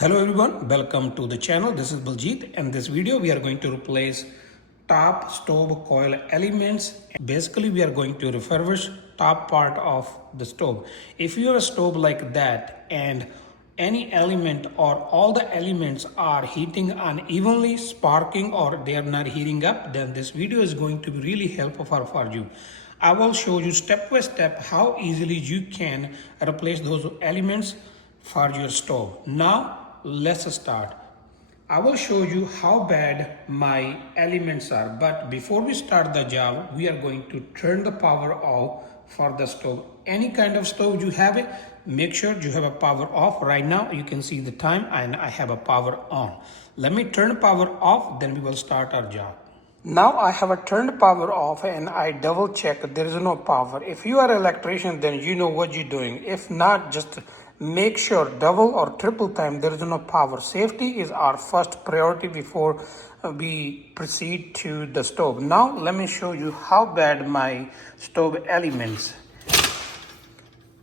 Hello everyone, welcome to the channel. This is Baljit. In this video we are going to replace top stove coil elements. Basically we are going to refurbish top part of the stove. If you have a stove like that and any element or all the elements are heating unevenly, sparking, or they are not heating up, then this video is going to be really helpful for you. I will show you step by step how easily you can replace those elements for your stove. Now let's start. I will show you how bad my elements are, but before we start the job, we are going to turn the power off for the stove. Any kind of stove you have it, make sure you have a power off. Right now you can see the time and I have a power on. Let me turn power off, then we will start our job. Now I have a turned power off and I double check there is no power. If you are an electrician, then you know what you're doing. If not, just make sure double or triple time there is no power. Safety is our first priority before we proceed to the stove. Now let me show you how bad my stove elements.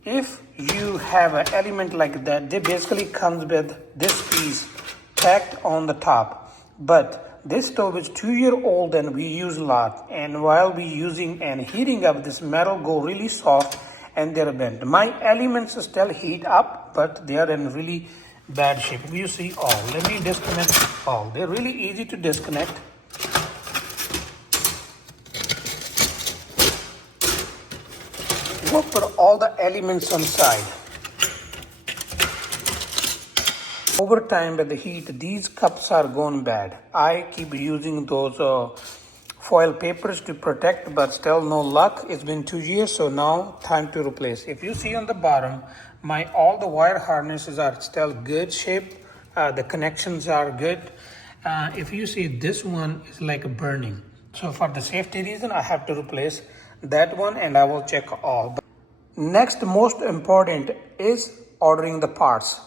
If you have an element like that, they basically comes with this piece tacked on the top. But this stove is 2 year old and we use a lot. And while we using and heating up, this metal go really soft and they're bent. My elements still heat up, but they are in really bad shape. If you see all, let me disconnect all. They're really easy to disconnect. We'll put all the elements on side. Over time with the heat, these cups are going bad. I keep using those foil papers to protect, but still no luck. It's been 2 years, so now time to replace. If you see on the bottom, all the wire harnesses are still good shape. The connections are good. If you see, this one is like burning. So for the safety reason, I have to replace that one and I will check all. Next, most important is ordering the parts.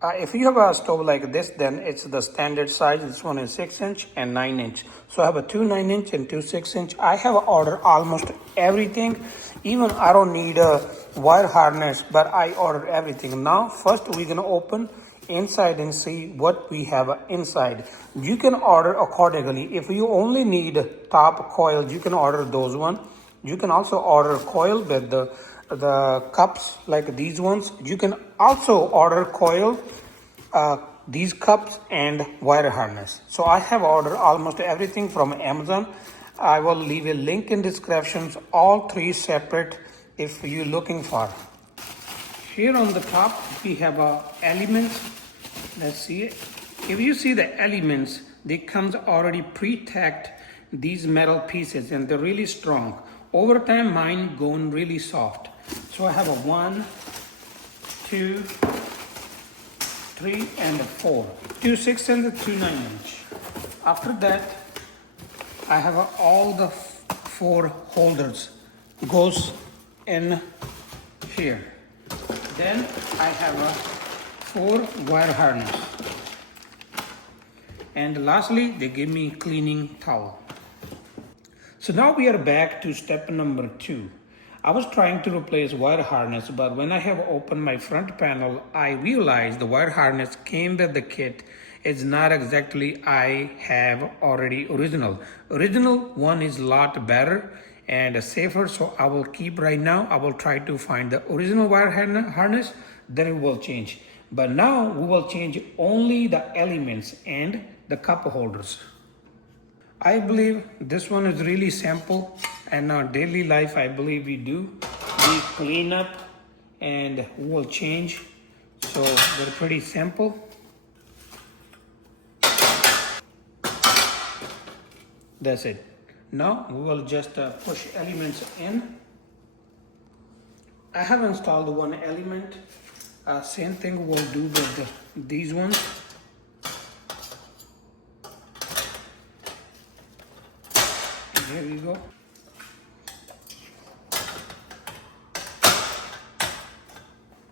If you have a stove like this, then it's the standard size. This one is 6-inch and 9-inch. So I have a 2 9-inch and 2 6-inch. I have ordered almost everything. Even I don't need a wire harness, but I ordered everything. Now, first we're gonna open inside and see what we have inside. You can order accordingly. If you only need top coils, you can order those one. You can also order coil with the cups like these ones. You can also order coil, these cups and wire harness. So I have ordered almost everything from Amazon. I will leave a link in descriptions, all three separate if you're looking for. Here on the top we have elements. Let's see it. If you see the elements, they comes already pre-tacked these metal pieces and they're really strong. Over time mine going really soft. So I have a 1, 2, 3 and a 4. 2 6 and 2 9-inch. After that I have all the 4 holders goes in here. Then I have a 4 wire harness. And lastly they give me cleaning towel. So now we are back to step number 2. I was trying to replace wire harness, but when I have opened my front panel, I realized the wire harness came with the kit. It's not exactly I have already original. Original one is a lot better and safer, so I will keep right now. I will try to find the original wire harness, then it will change. But now we will change only the elements and the cup holders. I believe this one is really simple, and our daily life I believe we do. We clean up and we will change. So they're pretty simple. That's it. Now we will just push elements in. I have installed one element. Same thing we'll do with these ones. Here we go.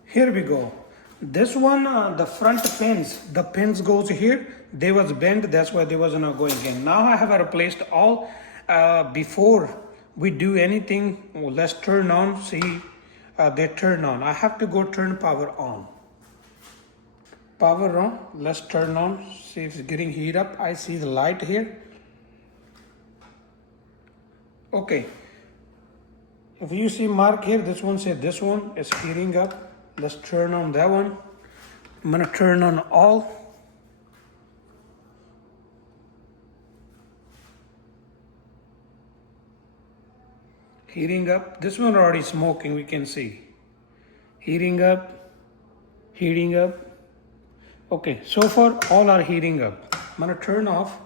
Here we go. This one, the front pins, the pins goes here. They was bent, that's why they was not going in. Now I have replaced all. Before we do anything, let's turn on, see they turn on. I have to go turn power on. power on. Let's turn on, see if it's getting heat up. I see the light here. Okay, if you see mark here, this one said this one is heating up. Let's turn on that one. I'm gonna turn on all. Heating up. This one already smoking, we can see. Heating up, heating up. Okay, so far all are heating up. I'm gonna turn off.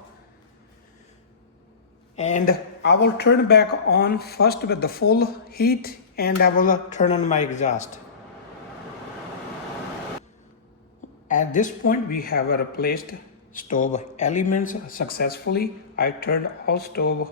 And I will turn back on first with the full heat, and I will turn on my exhaust. At this point, we have replaced stove elements successfully. I turned all stove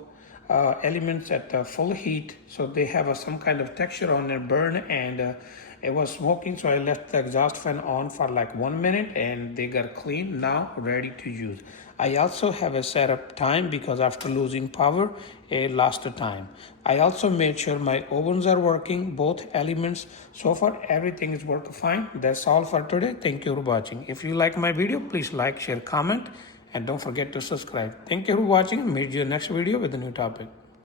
elements at full heat, so they have some kind of texture on their burn, and it was smoking, so I left the exhaust fan on for like 1 minute and they got clean, now ready to use. I also have a setup time because after losing power, it lost the time. I also made sure my ovens are working, both elements. So far, everything is working fine. That's all for today. Thank you for watching. If you like my video, please like, share, comment, and don't forget to subscribe. Thank you for watching. Meet you next video with a new topic.